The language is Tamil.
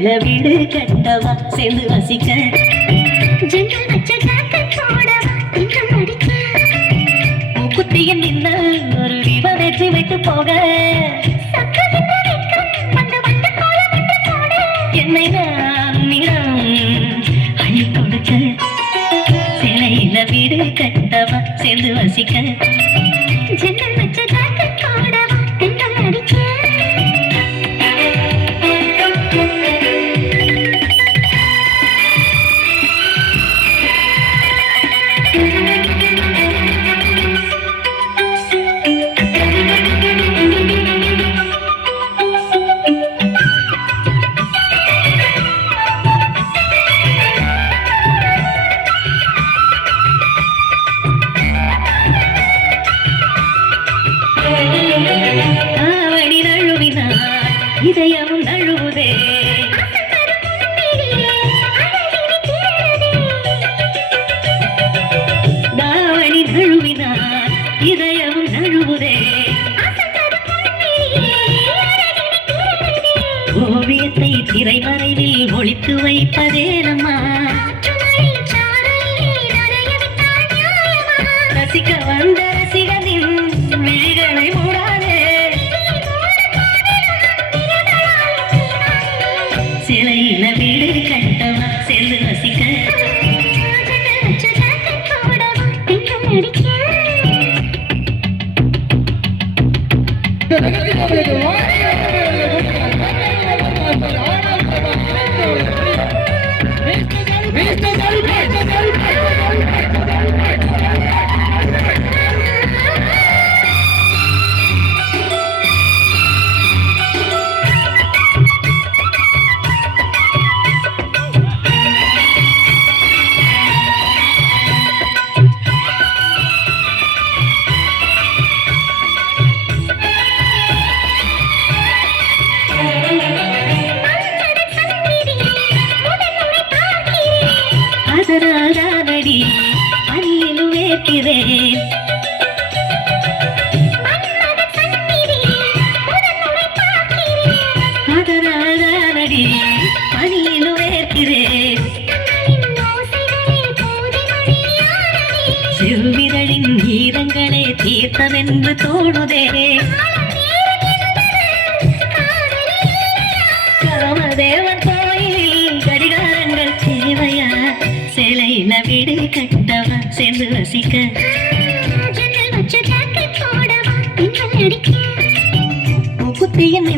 சிலையில வீடு கட்டவா சேர்ந்து வசிக்க ஜன்னல் வச்ச ஜாக்கெட் போடவா திங்கள் அடிக்க மூக்குத்தியில் நின்ன ஒரு விவரேற்றி வைத்து போக என்னை நான் நிறம் அள்ளி கொடுக்க சிலையில வீடு கட்டவா சேர்ந்து வசிக்க ஜன்னல் வச்ச ஜாக்கெட் போடவா திங்கள் அடிக்க இதயம் நழுவுதே தாவணி நழுவினார் இதயம் நழுவுதே ஓவியத்தை திரைமறைவில் ஒளித்து வைப்பதேனம்மா ரசிக்க வந்த ரசிகனின் விழிகளை மூடாதே சிலையில வீடு கட்டவா சேர்ந்து வசிக்க அதனால்தானடி அணியிலும் வேர்க்கிறேன் அதனால்தானடி அணியிலும் வேர்க்கிறேன் செவ்விரலின் ஈரங்களே தீர்த்தமென்று தோணுதே காமதேவன் கோயிலில் கடிகாரங்கள் தேவையா சிலையில வீடு கட்டவா சேர்ந்து வசிக்க மூக்குத்தியின்